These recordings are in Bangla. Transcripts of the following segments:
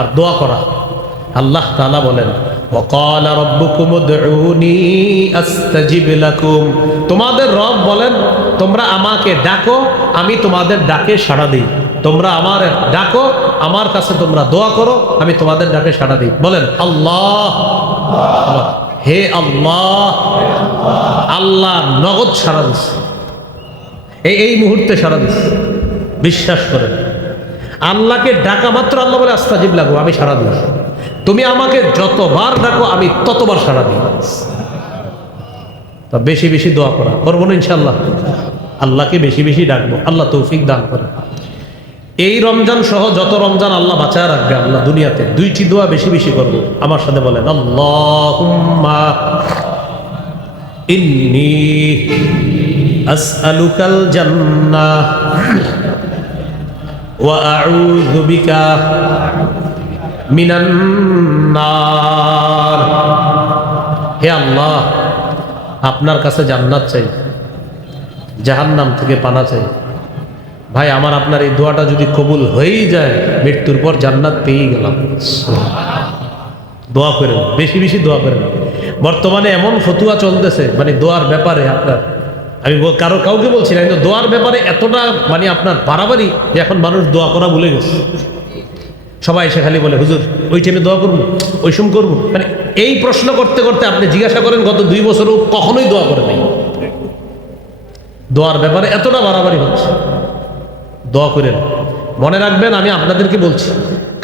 আর দোয়া করা। আল্লাহ তাআলা বলেন ওয়াকালা রাব্বুকুম উদউনি আস্তাজিব লাকুম, তোমাদের রব বলেন তোমরা আমাকে ডাকো আমি তোমাদের ডাকে সাড়া দিই। তোমরা আমার ডাকো, আমার কাছে তোমরা দোয়া করো, আমি তোমাদের ডাকে সাড়া দিই। বলেন আল্লাহ, হে আল্লাহ। আল্লাহ নগদ সাড়া দিচ্ছে, এই মুহূর্তে সাড়া দিচ্ছে। বিশ্বাস করেন, আল্লাহকে ডাকা মাত্র আল্লাহ বলে আস্তাজিব লাকুম, আমি সাড়া দিই। তুমি আমাকে যতবার ডাকো আমি ততবার সাড়া দিই। তা বেশি বেশি দোয়া করা করবো না ইনশাল্লাহ। আল্লাহকে বেশি বেশি ডাকবো, আল্লাহ তৌফিক দান করে। এই রমজান সহ যত রমজান আল্লাহ বাঁচায় রাখবে আল্লাহ দুনিয়াতে, দুইটি দোয়া বেশি বেশি করবো। আমার সাথে বলেন আল্লাহুম্মা ইন্নী আসআলুকাল জান্নাহ ওয়া আউযু বিকা মিনান নার। হে আল্লাহ, আপনার কাছে জান্নাত চাই, জাহান্নাম থেকে পানা চাই। ভাই আমার আপনার এই দোয়াটা যদি কবুল হয়েই যায়, মৃত্যুর পর জান্নাত পেয়েই গেলাম। দোয়া করেন, বেশি বেশি দোয়া করেন। বর্তমানে এমন ফতুয়া চলতেছে মানে দোয়ার ব্যাপারে, আপনার আমি কাউকে বলছি না, কিন্তু দোয়ার ব্যাপারে এতটা মানে আপনার বাড়াবাড়ি যে এখন মানুষ দোয়া করা ভুলে গেছে। সবাই এসে খালি বলে হুজুর ওই টাইমে দোয়া করবো, ওই সময় করবো। মানে এই প্রশ্ন করতে করতে আপনি জিজ্ঞাসা করেন গত 2 বছরও কখনোই দোয়া করে নাই। দোয়ার ব্যাপারে এতটা বাড়াবাড়ি হচ্ছে। দোয়া করেন, মনে রাখবেন আমি আপনাদেরকে বলছি,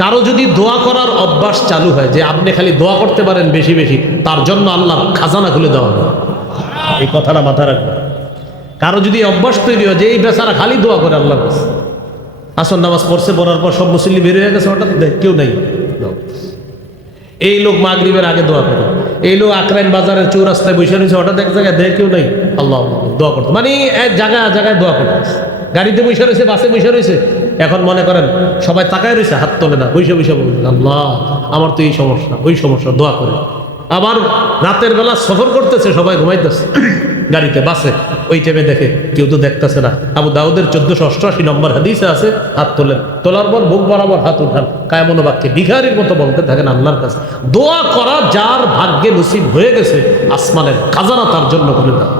কারো যদি দোয়া করার অভ্যাস চালু হয় যে আপনি খালি দোয়া করতে পারেন বেশি বেশি, তার জন্য আল্লাহর খাজানা খুলে দেওয়া হবে। এই কথাটা মাথা রাখবেন। কারো যদি অভ্যাস তৈরি হয় যে এই বেচারা খালি দোয়া করে আল্লাহর কাছে, আসর নামাজ পড়ছে, পড়ার পর সব মুসল্লি বের হয়ে গেছে, হঠাৎ কেউ নাই। এই লোক মাগরিবের আগে দোয়া করে, এই লোক আকরাইন বাজারের চৌরাস্তায় বসে রয়েছে, হঠাৎ এক জায়গায় দেখে কেউ নাই, আল্লাহ দোয়া করতে, মানে এক জায়গায় জায়গায় দোয়া করতে। গাড়িতে বসে রয়েছে, বাসে বসে রয়েছে, এখন মনে করেন সবাই তাকায় রয়েছে, হাত তোলে না, বসে বসে বলবেন আল্লাহ আমার তো এই সমস্যা ওই সমস্যা, দোয়া করে। আবার রাতের বেলা সফর করতেছে, সবাই ঘুমাইতেছে গাড়িতে বাসে, ওই টাইমে দেখে কেউ তো দেখতেছে না। আবু দাউদের 1488 নম্বর হাদিসে আছে, হাত তোলেন, তোলার পর বুক বরাবর হাত উঠান, কায়মন বাক্যে ভিখারির মতো বলতে থাকেন আল্লাহর কাছে। দোয়া করা যার ভাগ্যে নসিব হয়ে গেছে, আসমানের খাজানা তার জন্য করে দেওয়া।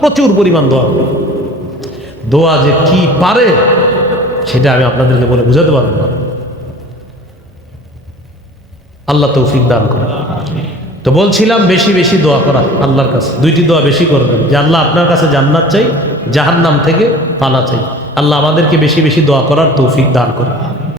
প্রচুর পরিমাণ দোয়া, দোয়া যে কি পারে সেটা আমি আপনাদেরকে বলে বুঝাতে পারবো না। আল্লাহ তৌফিক দান করে। তো বলছিলাম বেশি বেশি দোয়া করা আল্লাহর কাছে। 2টি দোয়া বেশি করবেন যে আল্লাহ আপনার কাছে জান্নাত চাই, জাহান্নাম থেকে পানা চাই। আল্লাহ আমাদেরকে বেশি বেশি দোয়া করার তৌফিক দান করে।